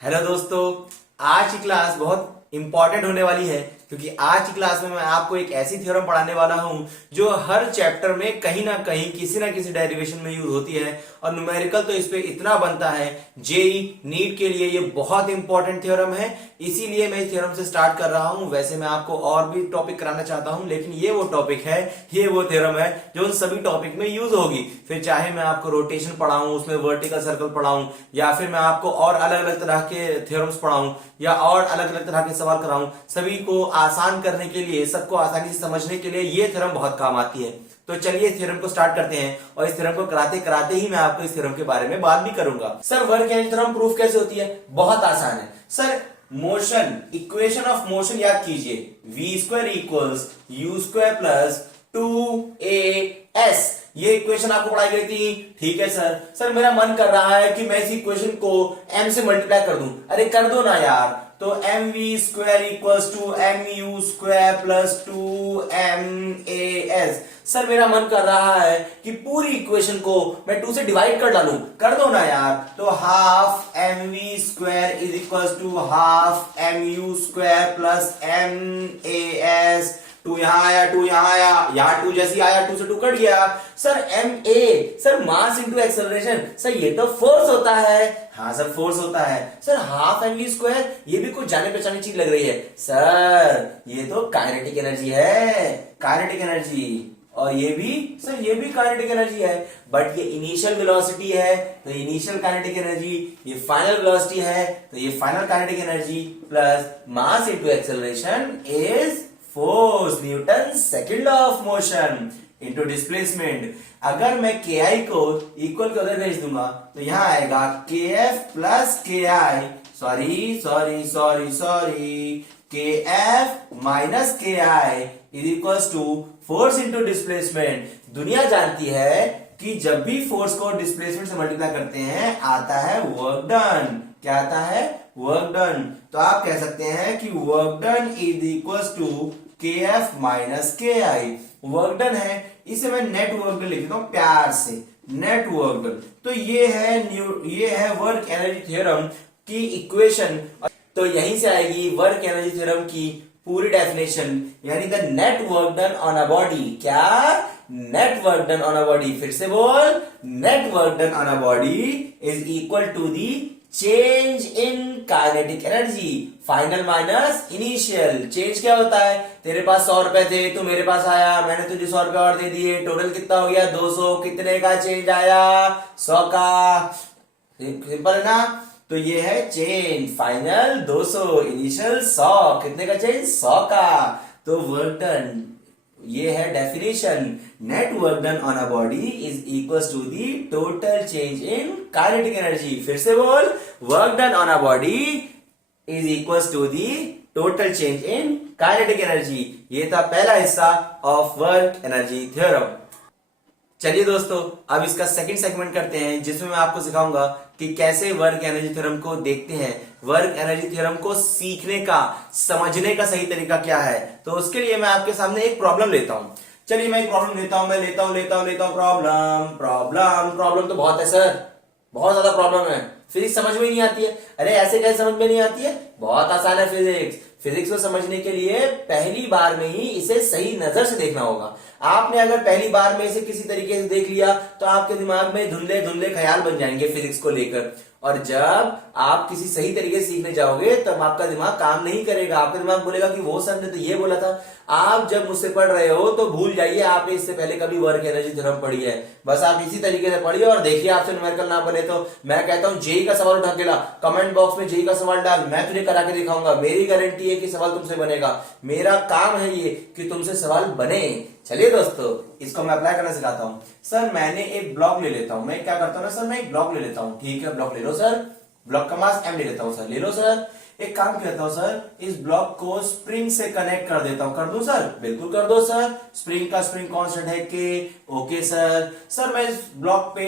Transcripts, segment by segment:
Hello दोस्तों। आज की क्लास बहुत इंपॉर्टेंट होने वाली है क्योंकि आज की क्लास में मैं आपको एक ऐसी थ्योरम पढ़ाने वाला हूं जो हर चैप्टर में कहीं ना किसी डेरिवेशन में यूज होती है और न्यूमेरिकल तो इस पे इतना बनता है। जेई नीट के लिए ये बहुत इंपॉर्टेंट थ्योरम है, इसीलिए मैं इस थ्योरम से स्टार्ट कर रहा हूं। वैसे मैं आपको और भी टॉपिक कराना चाहता हूं, लेकिन ये वो टॉपिक है, ये वो थ्योरम है जो उन सभी टॉपिक में यूज होगी। फिर चाहे मैं आपको रोटेशन पढ़ाऊं, उसमें वर्टिकल सर्कल पढ़ाऊं, या फिर मैं आपको और अलग अलग तरह के थ्योरम्स पढ़ाऊं या और अलग अलग तरह के सवाल कराऊं, सभी को आसान करने के लिए, सबको आसानी से समझने के लिए ये थ्योरम बहुत काम आती है। तो चलिए इस थ्योरम को स्टार्ट करते हैं और इस थ्योरम को कराते कराते ही मैं आपको इस थ्योरम के बारे में बात भी करूंगा। Sir work energy theorem proof कैसे होती है? बहुत आसान है sir. Motion, equation of motion याद कीजिए, v square equals u square plus 2as। ये इक्वेशन आपको पढ़ाई गई थी, ठीक है सर। सर मेरा मन कर रहा है कि मैं इस इक्वेशन को m से मल्टीप्लाई कर दूं। अरे कर दो ना यार। तो m we square equals to m u square plus 2m_as। Sir मेरा मन कर रहा है कि पूरी इक्वेशन को मैं 2 से डिवाइड कर डालूं। कर दो ना यार। तो half M we square is equals to half m u square plus m_as। 2 यहां आया, 2 यहां आया, यहां 2 जैसी आया, 2 से 2 कट गया। Sir m a, sir mass into acceleration. Sir ये तो फोर्स होता है। हाँ सर फोर्स होता है। Sir half M we square, ये भी कुछ जाने पहचाने चीज लग रही है। सर ये तो काइनेटिक एनर्जी है, काइनेटिक एनर्जी। और ये भी सर, ये भी काइनेटिक एनर्जी है, बट ये इनिशियल वेलोसिटी है तो इनिशियल काइनेटिक एनर्जी, ये फाइनल वेलोसिटी है तो ये final kinetic energy, plus mass into acceleration is force, Newton second law of motion into displacement. अगर मैं के आई को इक्वल के उधर भेज दूंगा तो यहां आएगा के F plus K I, sorry K F minus के I is equal to force into displacement. दुनिया जानती है कि जब भी फोर्स को डिस्प्लेसमेंट से मल्टीप्लाई करते हैं आता है वर्क डन। क्या आता है? Work done. तो आप कह सकते हैं कि work done is equal to k F minus के आई। वर्क डन है, इसे मैं नेट वर्क डन लिख देता हूं प्यार से, नेट वर्क डन। तो ये है वर्क एनर्जी थ्योरम की इक्वेशन। तो यहीं से आएगी वर्क एनर्जी थ्योरम की पूरी डेफिनेशन, यानी the net work done on a body. क्या? Net work done on a body. फिर से बोल, net work done on a body is equal to the change in kinetic energy, final minus initial. Change क्या होता है? तेरे पास 100 रुपए थे, तू मेरे पास आया, मैंने तुझे 100 रुपए और दे दिए, टोटल कितना हो गया? 200। कितने का चेंज आया? 100 का। सिंपल है ना? तो ये है चेंज, फाइनल 200, इनिशियल 100। कितने का चेंज? 100 का। तो वर्क डन, ये है definition, net work done on a body is equal to the total change in kinetic energy. फिर से बोल, work done on a body is equal to the total change in kinetic energy. ये था पहला हिस्सा of work energy theorem. चलिए दोस्तों, अब इसका सेकंड सेगमेंट करते हैं जिसमें मैं आपको सिखाऊंगा कि कैसे वर्क एनर्जी थ्योरम को देखते हैं, वर्क एनर्जी थ्योरम को सीखने का, समझने का सही तरीका क्या है। तो उसके लिए मैं आपके सामने एक प्रॉब्लम लेता हूं। चलिए मैं एक प्रॉब्लम लेता हूं, मैं लेता हूं प्रॉब्लम तो बहुत है सर, बहुत ज्यादा प्रॉब्लम है। फिजिक्स समझ में ही नहीं आती है। अरे ऐसे कैसे समझ में नहीं आती है? बहुत आसान है फिजिक्स। फिजिक्स को समझने के लिए पहली बार में ही इसे सही नजर से देखना होगा। आपने अगर पहली बार में इसे किसी तरीके से देख लिया तो आपके दिमाग में धुंधले धुंधले ख्याल बन जाएंगे फिजिक्स को लेकर, और जब आप किसी सही तरीके से सीखने जाओगे तब आपका दिमाग काम नहीं करेगा। आपका दिमाग बोलेगा कि वो सर ने तो ये बोला था। आप जब मुझसे पढ़ रहे हो तो भूल जाइए आपने इससे पहले कभी वर्क एनर्जी थ्योरम पढ़ी है। बस आप इसी तरीके से पढ़िए और देखिए आपसे न्यूमेरिकल ना बने तो मैं कहता हूं जेई का सवाल उठा के ला, कमेंट बॉक्स में जेई का सवाल डाल, मैं तुझे करा के दिखाऊंगा। मेरी गारंटी है कि सवाल तुमसे बनेगा। मेरा काम है ये कि तुमसे सवाल बने। चलिए दोस्तों, इसको मैं अप्लाई करना सिखाता हूं। सर मैंने एक ब्लॉक ले लेता हूं, मैं क्या करता हूं ना सर, मैं एक ब्लॉक ले लेता हूं। ठीक है, ब्लॉक ले लो सर, ब्लॉक का मास m ले लेता हूं सर, ले लो सर। एक काम करता हूं सर, इस ब्लॉक को स्प्रिंग से कनेक्ट कर देता हूं। कर दूं सर? बिल्कुल कर दो सर। स्प्रिंग का स्प्रिंग कांस्टेंट है के। Okay sir. सर मैं इस ब्लॉक पे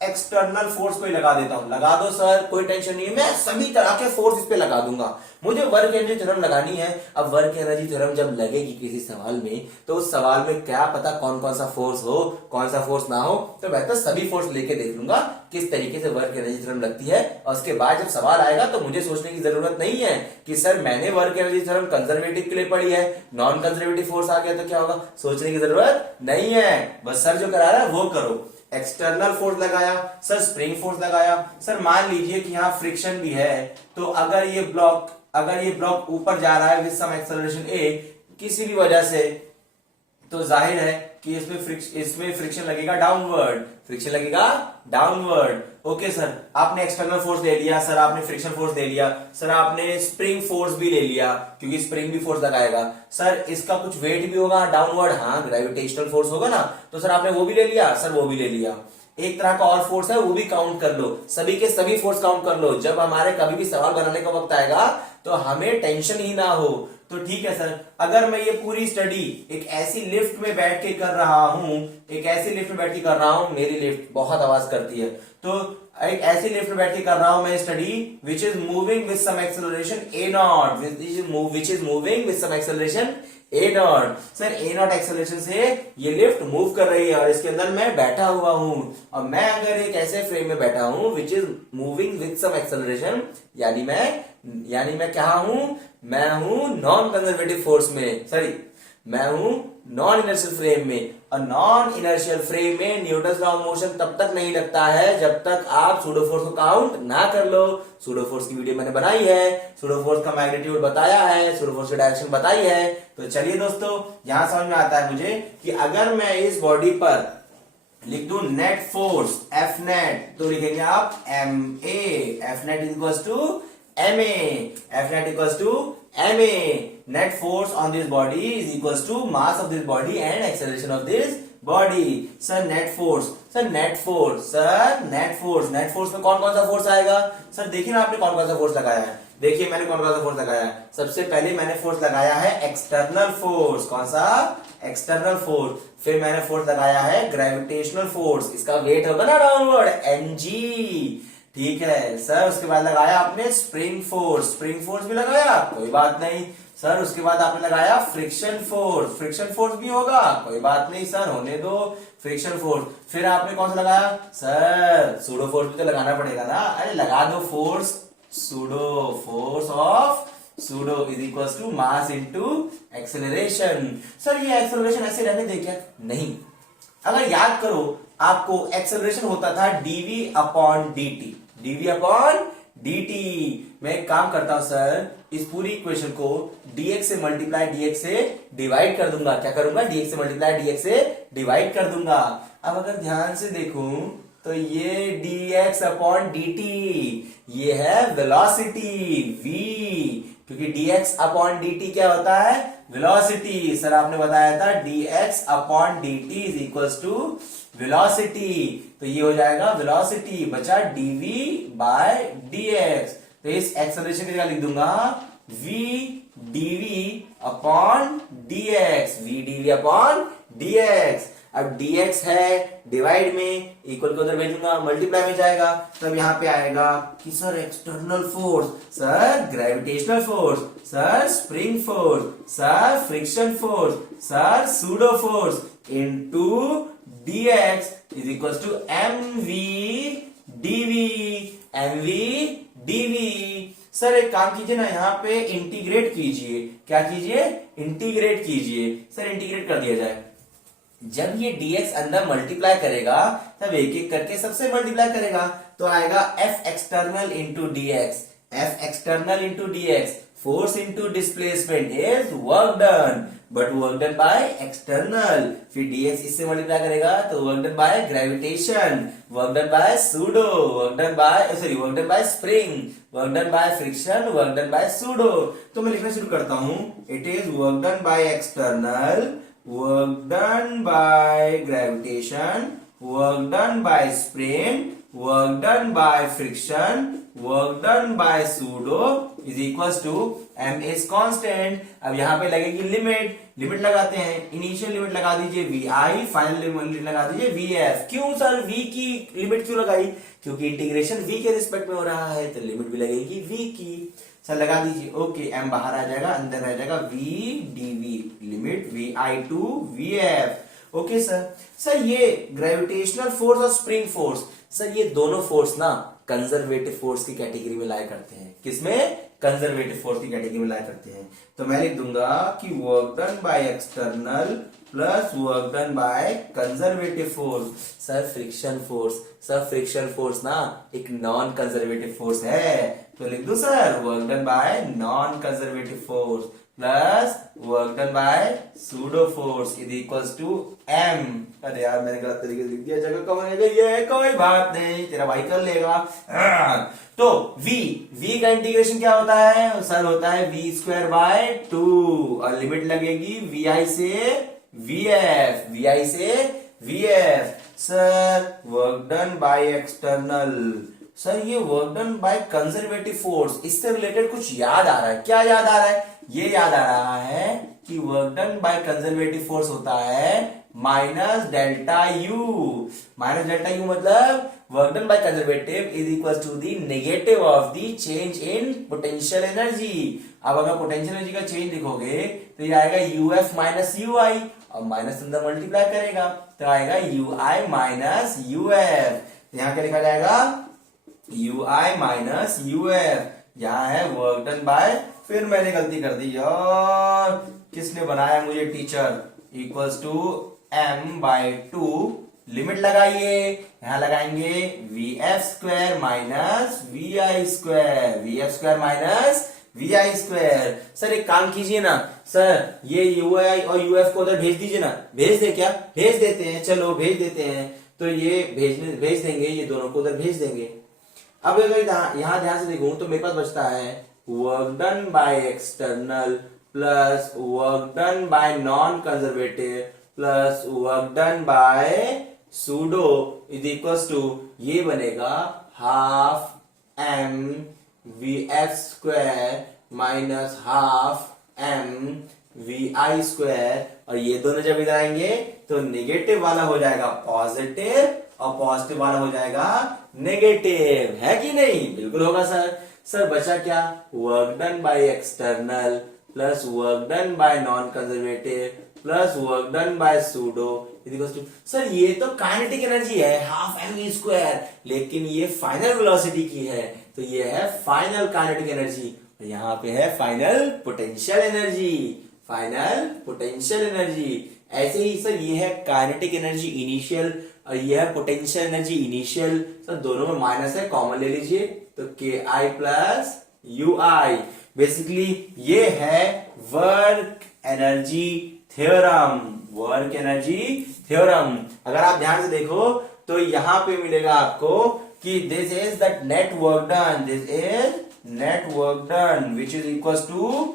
एक्सटर्नल फोर्स को ही लगा देता हूं। लगा दो सर, कोई टेंशन नहीं है, मैं सभी तरह के फोर्स इस पे लगा दूंगा। मुझे वर्क एनर्जी थ्योरम लगानी है। अब वर्क एनर्जी थ्योरम जब लगेगी किसी सवाल में, तो उस सवाल में क्या पता कौन कौन सा फोर्स हो, कौन सा फोर्स ना हो, तो मैं तो सभी फोर्स लेके देख लूंगा किस तरीके से वर्क एनर्जी थ्योरम लगती है। और उसके बाद जब सवाल आएगा तो मुझे सोचने की जरूरत नहीं है कि सर मैंने वर्क एनर्जी थ्योरम कंजर्वेटिव के लिए पढ़ी है, नॉन कंजर्वेटिव फोर्स आ गया तो क्या होगा, सोचने की जरूरत नहीं है। बस सर जो करा रहा है वो करो। एक्सटर्नल फोर्स लगाया सर, स्प्रिंग फोर्स लगाया सर, मान लीजिए कि यहाँ फ्रिक्शन भी है, तो अगर ये ब्लॉक ऊपर जा रहा है विद सम एक्सेलरेशन ए किसी भी वजह से, तो जाहिर है कि इसमें फ्रिक्शन लगेगा डाउनवर्ड, फ्रिक्शन लगेगा डाउनवर्ड। ओके सर, आपने एक्सटर्नल फोर्स ले लिया सर, आपने फ्रिक्शन फोर्स ले लिया सर, आपने स्प्रिंग फोर्स भी ले लिया क्योंकि स्प्रिंग भी फोर्स लगाएगा सर, इसका कुछ वेट भी होगा डाउनवर्ड, हाँ ग्रेविटेशनल फोर्स होगा ना, तो सर आपने वो भी ले लिया सर, वो भी ले लिया। एक तरह का और फोर्स है वो भी काउंट कर लो, सभी के सभी फोर्स काउंट कर लो। जब हमारे कभी भी सवाल बनाने का वक्त आएगा तो हमें टेंशन ही ना हो। तो ठीक है सर, अगर मैं ये पूरी स्टडी एक ऐसी लिफ्ट में बैठ के कर रहा हूं, मेरी लिफ्ट बहुत आवाज करती है, तो एक ऐसी लिफ्ट में बैठ के कर रहा हूं मैं study which is moving with some acceleration a nought, which is moving with some acceleration a nought. Sir a nought acceleration से ये लिफ्ट मूव कर रही है और इसके अंदर मैं बैठा हुआ हूं, और मैं अगर एक ऐसे फ्रेम में बैठा हूं which is moving with some acceleration, यानी मैं क्या हूं, मैं हूं नॉन कंजर्वेटिव फोर्स में, सॉरी मैं हूं नॉन इनर्शियल फ्रेम में। और नॉन इनर्शियल फ्रेम में न्यूटन्स लॉ ऑफ मोशन तब तक नहीं लगता है जब तक आप सूडो फोर्स को काउंट ना कर लो। सूडो फोर्स की वीडियो मैंने बनाई है, सूडो फोर्स का मैग्नीट्यूड बताया है, सूडो फोर्स की डायरेक्शन बताई है। तो चलिए दोस्तों, यहां समझ में आता है मुझे कि अगर मैं इस बॉडी पर लिख दूं नेट फोर्स एफ नेट, तो लिखेंगे आप m a, F net equals to m a, F net equals to m a. Net force on this body is equals to mass of this body and acceleration of this body. Sir net force में कौन कौन सा force आएगा? Sir देखिए ना, आपने कौन कौन सा फोर्स लगाया है, देखिए मैंने कौन कौन सा फोर्स लगाया है। सबसे पहले मैंने फोर्स लगाया है एक्सटर्नल फोर्स, कौन सा, एक्सटर्नल फोर्स। फिर मैंने फोर्स लगाया है ग्रेविटेशनल फोर्स, इसका वेट होगा ना डाउनवर्ड, एनजी, ठीक है सर। उसके बाद लगाया आपने स्प्रिंग फोर्स भी लगाया, कोई बात नहीं सर। उसके बाद आपने लगाया फ्रिक्शन फोर्स भी होगा, कोई बात नहीं सर, होने दो फ्रिक्शन फोर्स। फिर आपने कौन सा लगाया सर, सूडो फोर्स भी तो लगाना पड़ेगा ना, अरे लगा दो force, force of pseudo is equal to mass into acceleration. Sir ये एक्सेलरेशन ऐसे रहने दे क्या, नहीं, अगर याद करो आपको एक्सेलरेशन होता था डीवी अपॉन dt। मैं एक काम करता हूं सर, इस पूरी इक्वेशन को dx से मल्टीप्लाई dx से डिवाइड कर दूंगा। क्या करूंगा, dx से मल्टीप्लाई dx से डिवाइड कर दूंगा। अब अगर ध्यान से देखूं तो ये dx अपॉन dt ये है वेलोसिटी v, क्योंकि dx अपॉन dt क्या होता है, वेलोसिटी। सर आपने बताया था dx upon dt is equals to velocity, तो ये हो जाएगा वेलोसिटी बचा dv बाय dx। तो इस एक्सेलरेशन की जगह लिख दूंगा v dv अपॉन dx। अब dx है डिवाइड में, इक्वल को उधर भेजूंगा, मल्टीप्लाई में जाएगा, तब यहां पे आएगा कि sir external force, sir gravitational force, sir spring force, sir friction force, sir pseudo force into dx is equal to mv dv। Sir एक काम कीजिए ना, यहाँ पे इंटीग्रेट कीजिए, क्या कीजिए, इंटीग्रेट कीजिए। सर इंटीग्रेट कर दिया जाए, जब ये dx अंदर मल्टीप्लाई करेगा तब एक एक करके सबसे मल्टीप्लाई करेगा, तो आएगा f external into dx, force into displacement is work done, but work done by external. फिर dx इससे मल्टीप्लाई करेगा तो work done bye gravitation, work done by pseudo, work done bye spring, work done by friction, work done by pseudo. तो मैं लिखना शुरू करता हूं, it is work done by external, work done by gravitation, work done by spring, work done by friction, work done by pseudo is equal to M is constant. अब यहां पे लगेगी लिमिट, लिमिट लगाते हैं, इनिशियल लिमिट लगा दीजिए we I, final limit लगा दीजिए वी एफ। क्यों सर वी की लिमिट क्यों लगाई? क्योंकि इंटीग्रेशन वी के रिस्पेक्ट में हो रहा है तो लिमिट भी लगेगी वी की। सर लगा दीजिए, ओके एम बाहर आ जाएगा, अंदर रह जाएगा V D V, limit V I to V F. Okay sir. Sir ये ग्रेविटेशनल फोर्स और स्प्रिंग फोर्स, सर ये दोनों फोर्स ना कंजर्वेटिव फोर्स की कैटेगरी में लाया करते हैं। किसमें? कंजर्वेटिव फोर्स की कैटेगरी में लाया करते हैं। तो मैं लिख दूंगा कि work done by external plus work done by conservative force. Sir friction force, sir friction force ना एक नॉन कंजर्वेटिव फोर्स है, तो लिख दो sir work done by non conservative force plus work done by pseudo force is equals to M. अरे यार मैंने गलत तरीके से लिख दिया, जगह कम हो गई है, कोई बात नहीं, तेरा भाई कर लेगा। तो v का इंटीग्रेशन क्या होता है सर? होता है वी स्क्वायर बाय 2 और लिमिट लगेगी वी आई से वी एफ, वी आई से V F. Sir work done by external, sir ये work done by conservative force, इससे रिलेटेड कुछ याद आ रहा है? क्या याद आ रहा है? ये याद आ रहा है कि work done by conservative force होता है minus delta U. Minus delta U मतलब work done by conservative is equal to the negative of the change in potential energy. अब अगर पोटेंशियल एनर्जी का चेंज लिखोगे तो ये आएगा यू एफ माइनस यू आई, और माइनस अंदर मल्टीप्लाई करेगा तो आएगा you I minus U F. यहां क्या लिखा जाएगा? You I minus U F. यहां है वर्क डन बाय, फिर मैंने गलती कर दी यार, किसने बनाया मुझे teacher, equals to M by 2, limit लगाइए, यहां लगाएंगे V F square minus V I square, V F square minus V I square. Sir एक काम कीजिए ना सर, ये यू आई और यू एफ को उधर भेज दीजिए ना। भेज दे क्या? भेज देते हैं, चलो भेज देते हैं। तो ये भेज देंगे, ये दोनों को उधर भेज देंगे। अब अगर यहां ध्यान से देखूं तो मेरे पास बचता है work done by external plus work done by non conservative plus work done by pseudo is equals to, ये बनेगा half M V F square minus half M V I square, और ये दोनों जब इधर आएंगे तो नेगेटिव वाला हो जाएगा पॉजिटिव और पॉजिटिव वाला हो जाएगा नेगेटिव, है कि नहीं? बिल्कुल होगा सर। सर बचा क्या? Work done by external plus work done by non conservative plus work done by pseudo is equal to, sir ये तो काइनेटिक एनर्जी है हाफ एम वी स्क्वायर, लेकिन ये फाइनल वेलोसिटी की है, तो ये है फाइनल काइनेटिक एनर्जी, और यहां पे है final potential energy, final potential energy. ऐसे ही सर ये है काइनेटिक एनर्जी इनिशियल और ये है पोटेंशियल एनर्जी इनिशियल। सर दोनों में माइनस है, कॉमन ले लीजिए, तो के I plus U I. Basically ये है work energy theorem, work energy theorem. अगर आप ध्यान से देखो तो यहां पे मिलेगा आपको कि this is the net work done, this is net work done which is equal to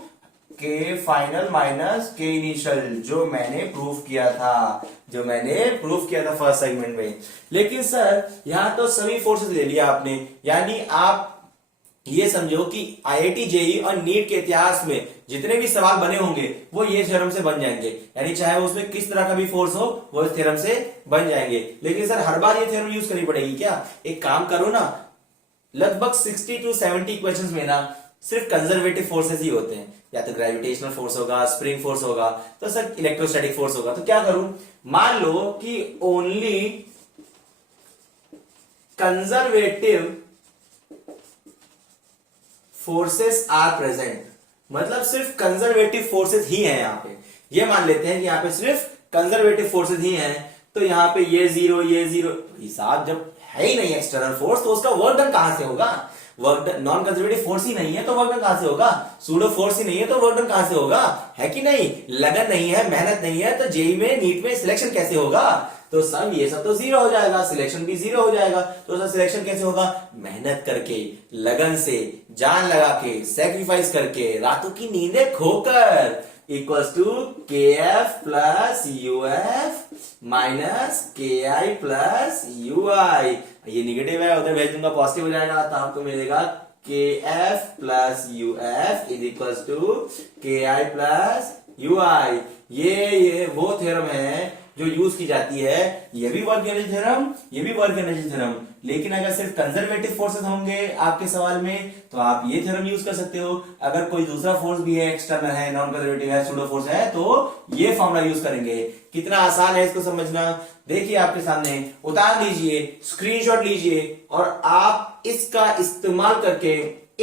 K final minus K initial, जो मैंने प्रूफ किया था, जो मैंने प्रूफ किया था फर्स्ट सेगमेंट में। लेकिन सर यहां तो सभी फोर्सेस ले लिया आपने, यानी आप ये समझो कि आईआईटी जेईई और नीट के इतिहास में जितने भी सवाल बने होंगे वो ये थ्योरम से बन जाएंगे, यानी चाहे उसमें किस तरह का भी फोर्स हो वो इस थ्योरम से बन जाएंगे। लेकिन सर हर बार ये थ्योरम यूज करनी पड़ेगी क्या? एक काम करो ना, लगभग 60 to 70 क्वेश्चंस में ना सिर्फ कंजर्वेटिव फोर्सेस ही होते हैं, या तो ग्रेविटेशनल फोर्स होगा, स्प्रिंग फोर्स होगा, तो सर इलेक्ट्रोस्टैटिक फोर्स होगा। तो क्या करूं, मान लो कि only conservative forces are present, मतलब सिर्फ कंजर्वेटिव फोर्सेस ही हैं यहां पे। ये मान लेते हैं कि यहां पे सिर्फ कंजर्वेटिव फोर्सेस ही हैं, तो यहां पे ये जीरो हिसाब जब है ही नहीं एक्सटर्नल फोर्स, तो उसका वर्क डन कहां से होगा? Work done, non conservative force ही नहीं है तो वर्क डन कहां से होगा? सूडो फोर्स ही नहीं है तो वर्क डन कहां से होगा? है कि नहीं? लगन नहीं है, मेहनत नहीं है, तो जेईई में नीट में सिलेक्शन कैसे होगा? तो सब ये सब तो जीरो हो जाएगा, सिलेक्शन भी जीरो हो जाएगा। तो सर सिलेक्शन कैसे होगा? मेहनत करके, लगन से, जान लगा के, सेक्रीफाइस करके, रातों की नींदें खोकर, equals to k F plus U F minus के आई प्लस यू आई। ये निगेटिव है, उधर भेज दूंगा पॉजिटिव हो जाएगा, तो आपको मिलेगा K F plus U F is equals to K I plus U आई। ये वो थ्योरम है जो यूज की जाती है। ये भी वर्क एनर्जी थ्योरम, ये भी वर्क एनर्जी थ्योरम। लेकिन अगर सिर्फ कंजर्वेटिव फोर्सेस होंगे आपके सवाल में तो आप ये थ्योरम यूज कर सकते हो। अगर कोई दूसरा फोर्स भी है, एक्सटर्नल है, नॉन कंजर्वेटिव है, सूडो फोर्स है, तो ये फॉर्मूला यूज करेंगे। कितना आसान है इसको समझना। देखिए आपके सामने, उतार लीजिए, स्क्रीनशॉट लीजिए और आप इसका इस्तेमाल करके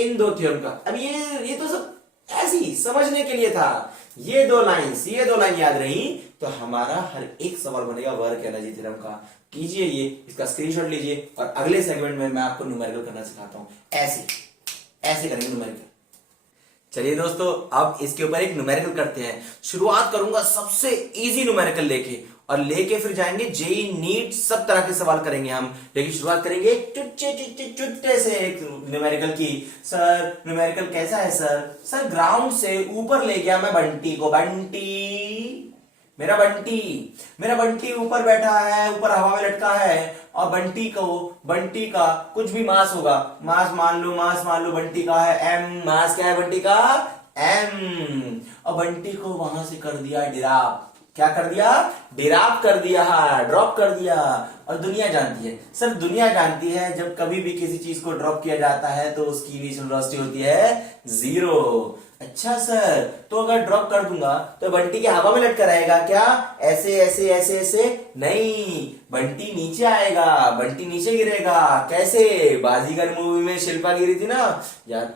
इन दो थ्योरम का, अब ये तो सब ऐसी समझने के लिए था। ये दो लाइन याद रही तो हमारा हर एक सवाल बनेगा वर्क एनर्जी थ्योरम का। कीजिए ये, इसका स्क्रीनशॉट लीजिए और अगले सेगमेंट में मैं आपको न्यूमेरिकल करना सिखाता हूं। ऐसे करेंगे न्यूमेरिकल। चलिए दोस्तों, अब इसके ऊपर एक न्यूमेरिकल करते हैं। शुरुआत करूंगा सबसे इजी न्यूमेरिकल लेके फिर जाएंगे जेई नीट, सब तरह के सवाल करेंगे हम। लेकिन शुरुआत करेंगे चुट्टे से एक न्यूमेरिकल की। सर न्यूमेरिकल कैसा है सर? सर ग्राउंड से ऊपर ले गया मैं बंटी को। मेरा बंटी ऊपर बैठा है, ऊपर हवा में लटका है, और बंटी का कुछ भी मास होगा, मास मान लो बंटी का है m। मास क्या है बंटी का? m। और बंटी को वहां से कर दिया डिराप। क्या कर दिया? डिराप कर दिया, ड्रॉप कर दिया। और दुनिया जानती है, सर दुनिया जानती है जब कभी भी किसी चीज को ड्रॉप किया जाता है तो उसकी इनिशियल वेलोसिटी होती है 0। अच्छा सर, तो अगर ड्रॉप कर दूंगा तो बंटी के हवा में लटका रहेगा क्या? ऐसे नहीं, बंटी नीचे आएगा, बंटी नीचे गिरेगा। कैसे? बाजीगर मूवी में शिल्पा गिरी थी ना यार।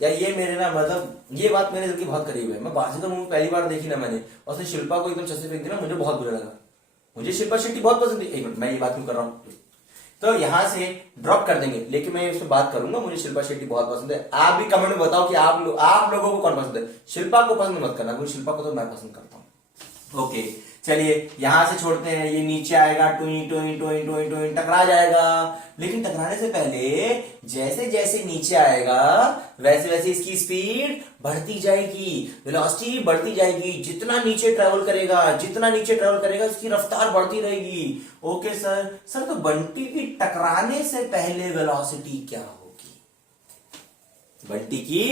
ये मेरे ना, मतलब ये बात मेरे दिल की बहुत करीब है। मैं बाजीगर मूवी पहली बार देखी ना मैंने, और उसने शिल्पा को एकदम छत से फेंक दिया ना, मुझे बहुत बुरा लगा। मुझे शिल्पा शेट्टी बहुत पसंद है। एक मिनट, मैं ये बात क्यों कर रहा हूँ? तो यहां से ड्रॉप कर देंगे, लेकिन मैं इसमें बात करूंगा, मुझे शिल्पा शेट्टी बहुत पसंद है। आप भी कमेंट में बताओ कि आप लोगों को कौन पसंद है। शिल्पा को पसंद मत करना, क्योंकि शिल्पा को तो मैं पसंद करता हूं। ओके चलिए यहां से छोड़ते हैं। ये नीचे आएगा, टुई टकरा जाएगा। लेकिन टकराने से पहले जैसे जैसे नीचे आएगा वैसे वैसे इसकी स्पीड बढ़ती जाएगी, वेलोसिटी बढ़ती जाएगी। जितना नीचे ट्रेवल करेगा इसकी रफ्तार बढ़ती रहेगी। ओके सर तो बंटी की टकराने से पहले वेलोसिटी क्या होगी? बंटी की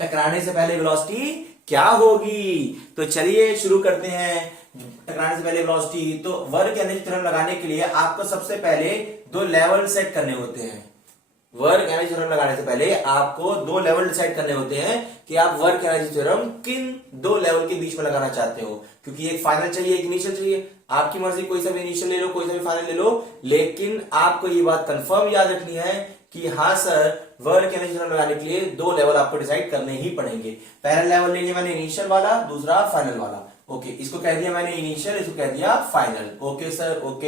टकराने से पहले वेलोसिटी क्या होगी? तो चलिए शुरू करते हैं। टकराने से पहले वेलोसिटी, तो वर्क एनर्जी थ्योरम लगाने के लिए आपको सबसे पहले दो लेवल सेट करने होते हैं। वर्क एनर्जी थ्योरम लगाने से पहले आपको दो लेवल डिसाइड करने होते हैं कि आप वर्क एनर्जी थ्योरम किन दो लेवल के बीच में लगाना चाहते हो। क्योंकि एक फाइनल चाहिए, एक इनिशियल चाहिए। आपकी मर्जी, कोई सा भी इनिशियल ले लो, कोई सा भी फाइनल ले लो, लेकिन आपको ये बात कंफर्म याद रखनी है कि हाँ सर, वर्क एनर्जी थ्योरम लगाने के लिए दो लेवल आपको डिसाइड करने ही पड़ेंगे। पहला लेवल ले लिया मैंने इनिशियल वाला, दूसरा फाइनल वाला। ओके, इसको कह दिया मैंने इनिशियल, इसको कह दिया फाइनल। ओके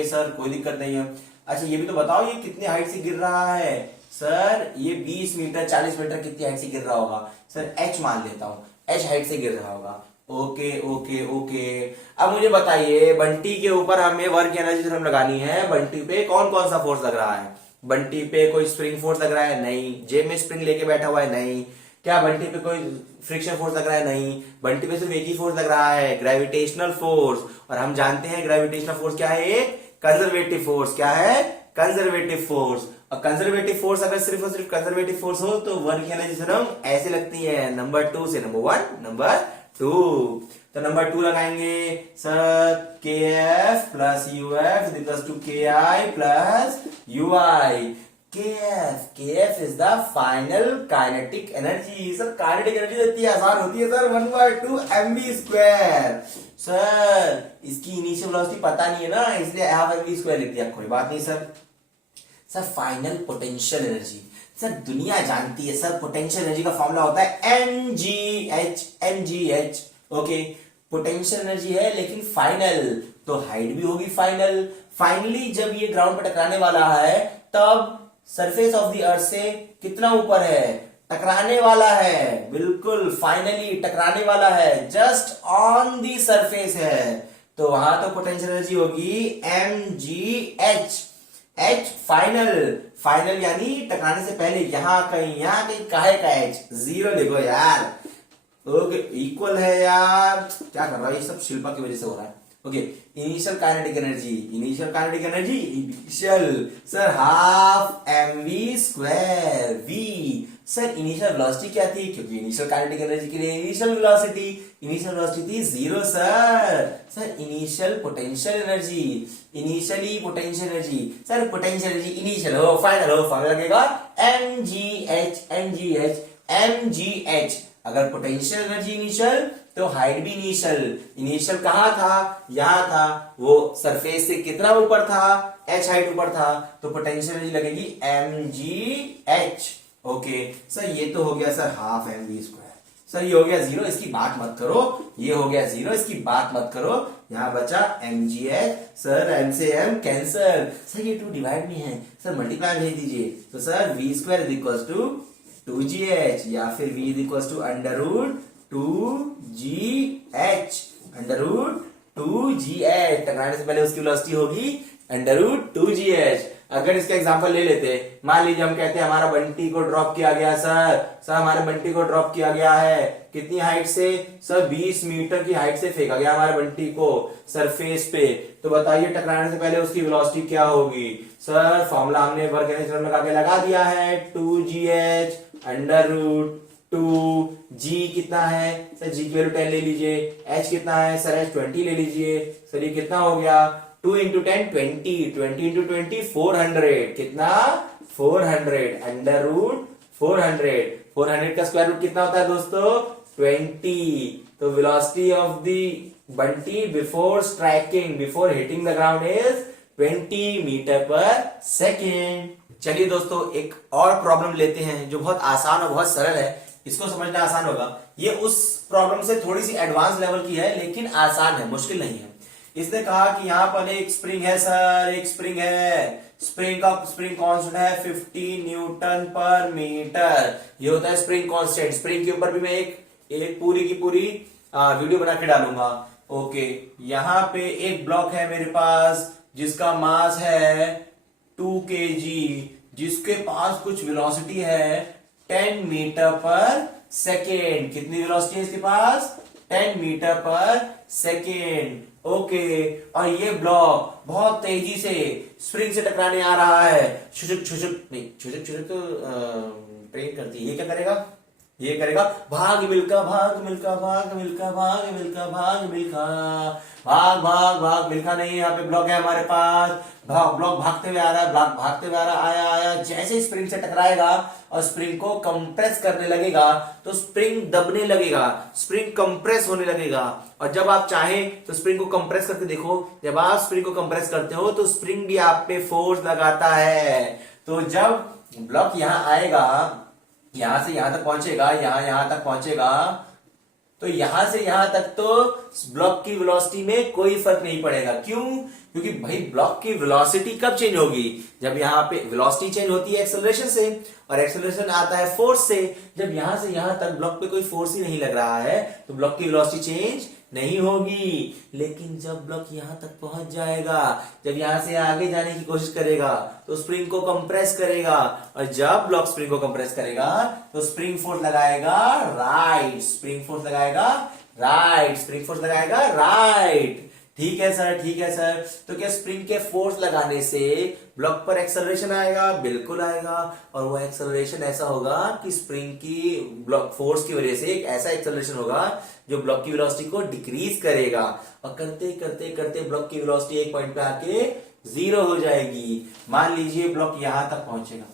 सर कोई दिक्कत नहीं है। अच्छा ये भी तो बताओ, ये कितनी हाइट से गिर रहा है? सर ये 20 मीटर 40 मीटर कितनी हाइट से गिर रहा होगा? सर h मान लेता हूं, h हाइट से गिर रहा होगा। ओके। अब मुझे बताइए, बंटी के ऊपर हमें वर्क एनर्जी थ्योरम लगानी है। बंटी पे कौन कौन सा फोर्स लग रहा है? बंटी पे कोई स्प्रिंग फोर्स लग रहा है? नहीं। जेब में स्प्रिंग लेके बैठा हुआ है? नहीं। क्या बंटी पे कोई फ्रिक्शन फोर्स लग रहा है? नहीं। बंटी पे सिर्फ एक ही फोर्स लग रहा है, ग्रेविटेशनल फोर्स। और हम जानते हैं ग्रेविटेशनल फोर्स क्या है? एक कंजर्वेटिव फोर्स। क्या है? Conservative force. और कंजर्वेटिव फोर्स अगर सिर्फ और सिर्फ कंजर्वेटिव फोर्स हो तो वर्क एनर्जी थ्योरम ऐसे लगती है, नंबर 2 से नंबर 1, नंबर 2। तो नंबर 2 लगाएंगे sir, K F plus U F equals to K I plus U I. K F is the final kinetic energy. Sir kinetic energy इतनी आसान होती है सर, 1/2 mv²। सर इसकी इनिशियल वेलोसिटी पता नहीं है ना, इसलिए हाफ mv² लिख दिया। कोई बात नहीं sir final potential energy, sir दुनिया जानती है सर, पोटेंशियल एनर्जी का फॉर्मूला होता है mgh। ओके, पोटेंशियल एनर्जी है लेकिन फाइनल, तो हाइट भी होगी फाइनल। फाइनली जब ये ग्राउंड पर टकराने वाला है तब सरफेस ऑफ द अर्थ से कितना ऊपर है? टकराने वाला है, बिल्कुल फाइनली टकराने वाला है, जस्ट ऑन दी सरफेस है। तो वहां तो पोटेंशियल एनर्जी होगी mgh। h फाइनल यानी टकराने से पहले, यहां कहीं काहे का h? 0 देखो यार, ओके इक्वल है यार, क्या कर रहा है ये सब शिल्पा की वजह से हो रहा है। Okay initial kinetic energy, initial sir half mv² v। Sir initial velocity क्या थी, क्योंकि इनिशियल काइनेटिक एनर्जी के लिए इनिशियल वेलोसिटी थी 0 sir initial potential energy, sir potential energy initial हो फाइनल हो, फॉर्मूला लगेगा mgh। अगर पोटेंशियल एनर्जी इनिशियल तो हाइट भी इनिशियल कहां था, यहां था, वो सरफेस से कितना ऊपर था, h हाइट ऊपर था, तो पोटेंशियल एनर्जी लगेगी mgh। ओके सर ये तो हो गया सर हाफ mv²। सर ये हो गया 0, इसकी बात मत करो, ये हो गया 0, इसकी बात मत करो, यहां बचा mgh। सर m से m कैंसर, सर ये 2 डिवाइड में है, सर मल्टीप्लाई भेज दीजिए, तो sir v² is equal to 2gh या फिर v is equal to √2gh टकराने से पहले उसकी वेलोसिटी होगी √2gh। अगर इसका एग्जांपल ले लेते, मान लीजिए हम कहते हैं हमारा बंटी को ड्रॉप किया गया सर हमारे बंटी को ड्रॉप किया गया है कितनी हाइट से, सर 20 मीटर की हाइट से फेंका गया हमारे बंटी को सरफेस पे, तो बताइए टकराने से पहले उसकी वेलोसिटी क्या होगी। सर फॉर्मूला हमने वर्क एनर्जी में लगा दिया है 2gh √2g कितना है सर, g की वैल्यू 10 ले लीजिए, h कितना है सर, h 20 ले लीजिए, सर ये कितना हो गया 2 into 10 20 into 20 400 कितना 400 √400 का स्क्वायर रूट कितना होता है दोस्तों 20। तो velocity of the body before hitting the ground is 20 metre per second. चलिए दोस्तों एक और प्रॉब्लम लेते हैं जो बहुत आसान और बहुत सरल है, इसको समझना आसान होगा। ये उस प्रॉब्लम से थोड़ी सी एडवांस लेवल की है लेकिन आसान है, मुश्किल नहीं है। इसने कहा कि यहां पर एक स्प्रिंग है सर, एक स्प्रिंग है, स्प्रिंग कांस्टेंट है 50 न्यूटन पर मीटर, ये होता है स्प्रिंग कांस्टेंट। स्प्रिंग के ऊपर भी मैं एक पूरी की पूरी वीडियो बना के डालूंगा। ओके यहां पे एक ब्लॉक है मेरे पास जिसका मास है 2 kg, जिसके पास कुछ वेलोसिटी है 10 मीटर पर सेकेंड। कितनी वेलोसिटी है इसके पास 10 मीटर पर सेकेंड। ओके और ये ब्लॉक बहुत तेजी से स्प्रिंग से टकराने आ रहा है, छुछुक तो ट्रेन करती है, ये क्या करेगा, ये करेगा भाग मिल्खा नहीं, यहाँ पे ब्लॉक है हमारे पास, ब्लॉक भागते हुए आ रहा है, आया जैसे स्प्रिंग से टकराएगा और स्प्रिंग को कंप्रेस करने लगेगा तो स्प्रिंग दबने लगेगा, स्प्रिंग कंप्रेस होने लगेगा। और जब आप चाहें तो स्प्रिंग को कंप्रेस करके देखो, जब आप स्प्रिंग को कंप्रेस करते हो तो स्प्रिंग भी आप पे फोर्स लगाता है। तो जब ब्लॉक यहां आएगा, यहां से यहां तक पहुंचेगा, यहां तक पहुंचेगा, तो यहां से यहां तक तो ब्लॉक की वेलोसिटी में कोई फर्क नहीं पड़ेगा। क्यों, क्योंकि भाई ब्लॉक की वेलोसिटी कब चेंज होगी, जब यहाँ पे वेलोसिटी चेंज होती है एक्सेलरेशन से, और एक्सेलरेशन आता है फोर्स से। जब यहां से यहां तक ब्लॉक पे कोई फोर्स ही नहीं लग रहा है तो ब्लॉक की वेलोसिटी चेंज नहीं होगी। लेकिन जब ब्लॉक यहां तक पहुंच जाएगा, जब यहां से आगे जाने की कोशिश करेगा तो स्प्रिंग को कंप्रेस करेगा, और जब ब्लॉक स्प्रिंग को कंप्रेस करेगा तो स्प्रिंग फोर्स लगाएगा राइट, स्प्रिंग फोर्स लगाएगा राइट। ठीक है सर, तो क्या स्प्रिंग के फोर्स लगाने से ब्लॉक पर एक्सेलरेशन आएगा, बिल्कुल आएगा, और वो एक्सेलरेशन ऐसा होगा कि स्प्रिंग की ब्लॉक फोर्स की वजह से एक ऐसा एक्सेलरेशन होगा जो ब्लॉक की वेलोसिटी को डिक्रीज करेगा, और करते करते ब्लॉक की वेलोसिटी एक पॉइंट पे आके 0 हो जाएगी। मान लीजिए ब्लॉक यहां तक पहुंचेगा,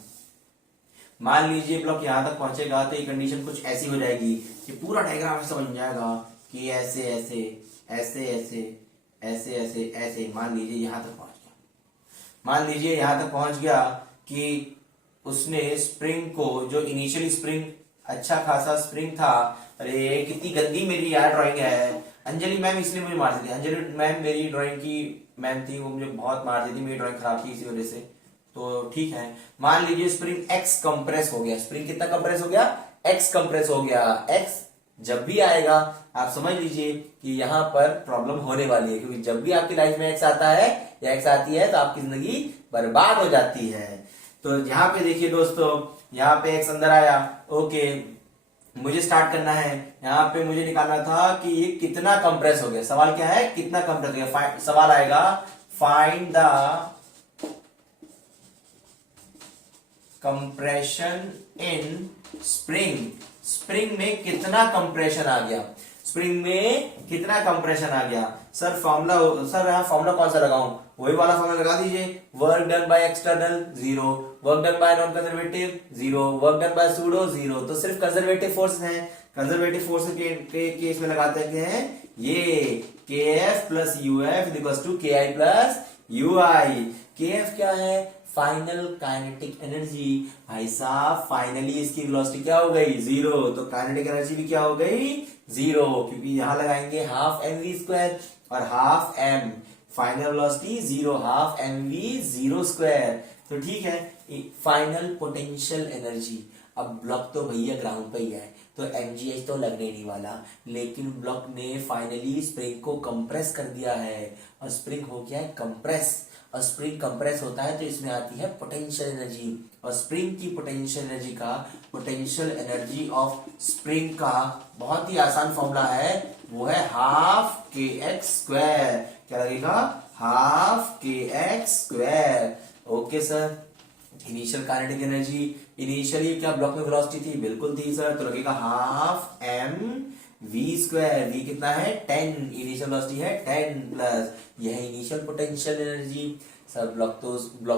तो ये कंडीशन कुछ ऐसी हो जाएगी कि पूरा डायग्राम ऐसा बन जाएगा कि ऐसे मान लीजिए यहां तक पहुंच गया कि उसने स्प्रिंग को, जो इनिशियली स्प्रिंग अच्छा खासा स्प्रिंग था, अरे कितनी गंदी मेरी यार ड्राइंग है, अंजलि मैम इसलिए मुझे मारती थी, अंजलि मैम मेरी ड्राइंग की मैम थी, वो मुझे बहुत मारती थी, मेरी ड्राइंग खराब थी इसी वजह से। तो ठीक है, मान लीजिए स्प्रिंग एक्स कंप्रेस हो गया, स्प्रिंग कितना कंप्रेस हो गया, एक्स कंप्रेस हो गया। एक्स जब भी आएगा आप समझ लीजिए कि यहां पर प्रॉब्लम होने वाली है, क्योंकि जब भी आपकी लाइफ में एक्स आता है या एक्स आती है तो आपकी जिंदगी बर्बाद हो जाती है। तो यहाँ पे देखिए दोस्तों, यहाँ पे एक्स अंदर आया, ओके, मुझे स्टार्ट करना है, यहाँ पे मुझे निकालना था कि ये कितना कंप्रेस हो गया। सवाल क्या है, कितना कंप्रेस हो गया। सवाल आएगा find the compression in spring. Spring में कितना कंप्रेशन आ गया, स्प्रिंग में कितना कंप्रेशन आ गया। सर फॉर्मूला, सर यहाँ फॉर्मूला कौन सा लगाऊं, वही वाला फॉर्मूला लगा दीजिए। Work done by external 0, work done by non conservative 0, work done by pseudo 0। तो सिर्फ कंजर्वेटिव फोर्स है, कंजर्वेटिव फोर्स के केस में लगाते हैं ये kf plus uf equals to ki plus ui। kf क्या है, फाइनल काइनेटिक एनर्जी। भाई साहब फाइनली इसकी वेलोसिटी क्या हो गई, 0, तो काइनेटिक एनर्जी भी क्या हो गई, 0, क्योंकि यहां लगाएंगे हाफ mv² और half m, final velocity 0, half mv 0²। तो ठीक है, फाइनल पोटेंशियल एनर्जी। अब ब्लॉक तो भैया ग्राउंड पे ही है, तो mgh तो लगने नहीं वाला, लेकिन ब्लॉक ने फाइनली स्प्रिंग को कंप्रेस कर दिया है और स्प्रिंग हो गया है कंप्रेस। और स्प्रिंग कंप्रेस होता है तो इसमें आती है पोटेंशियल एनर्जी, और स्प्रिंग की पोटेंशियल एनर्जी का, पोटेंशियल एनर्जी ऑफ स्प्रिंग का बहुत ही आसान फॉर्मूला है, वो है हाफ kx²। क्या लगेगा, half kx²। Okay sir. Initial kinetic energy, initially क्या ब्लॉक में वेलोसिटी थी, बिल्कुल थी सर, तो लगेगा हाफ mv²। v कितना है 10, इनिशियल वेलोसिटी है 10 प्लस यह initial potential energy. Sir block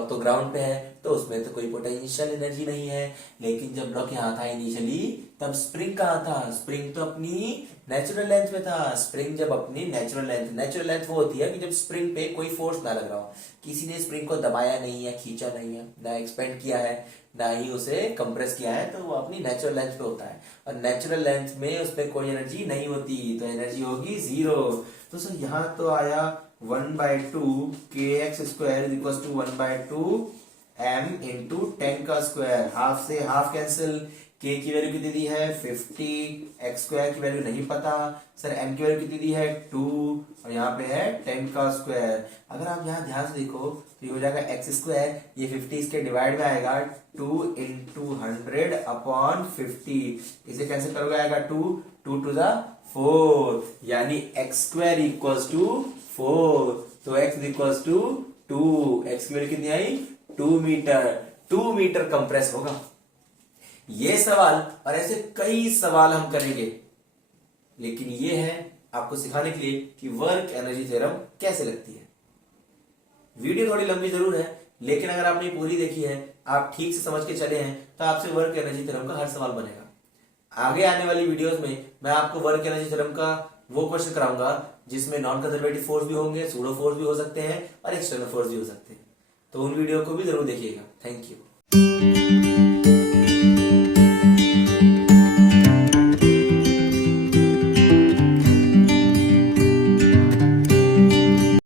तो ग्राउंड पे है, तो उसमें तो कोई पोटेंशियल एनर्जी नहीं है, लेकिन जब ब्लॉक यहाँ था इनिशियली तब स्प्रिंग कहाँ था, स्प्रिंग तो अपनी नेचुरल लेंथ में था। स्प्रिंग जब अपनी नेचुरल लेंथ वो होती है कि जब स्प्रिंग पे कोई फोर्स ना लग रहा हो, किसी ने स्प्रिंग को दबाया नहीं है, खींचा नहीं है, ना एक्सपेंड किया है, ना ही उसे कंप्रेस किया है, तो वो अपनी नेचुरल लेंथ पे होता है। और नेचुरल लेंथ में उसमें कोई एनर्जी नहीं होती, तो एनर्जी होगी 0। तो सर यहाँ तो आया 1/2 kx² equals to 1/2 m into 10 का स्क्वायर। हाफ से हाफ कैंसिल, k की वैल्यू कितनी दी है 50, x² की वैल्यू नहीं पता। सर m की वैल्यू कितनी दी है 2, और यहाँ पे है 10 का स्क्वायर। अगर आप यहाँ ध्यान से देखो तो ये हो जाएगा x², ये 50 इसके डिवाइड में आएगा 2 इंटू 100/50। इसे कैंसिल करोगे आएगा 2 टू द 4, यानी x² इक्वल्स टू 4, तो x इक्वल्स टू 2, x की वैल्यू कितनी आई 2 मीटर। 2 मीटर कंप्रेस होगा। ये सवाल और ऐसे कई सवाल हम करेंगे, लेकिन ये है आपको सिखाने के लिए कि वर्क एनर्जी थ्योरम कैसे लगती है। वीडियो थोड़ी लंबी जरूर है, लेकिन अगर आपने पूरी देखी है, आप ठीक से समझ के चले हैं, तो आपसे वर्क एनर्जी थ्योरम का हर सवाल बनेगा। आगे आने वाली वीडियोस में मैं आपको वर्क एनर्जी थ्योरम का वो क्वेश्चन कराऊंगा जिसमें नॉन कंजर्वेटिव फोर्स भी होंगे, सूडो फोर्स भी हो सकते हैं और एक्सटर्नल फोर्स भी हो सकते हैं। तो उन वीडियो को भी जरूर देखिएगा। Thank you.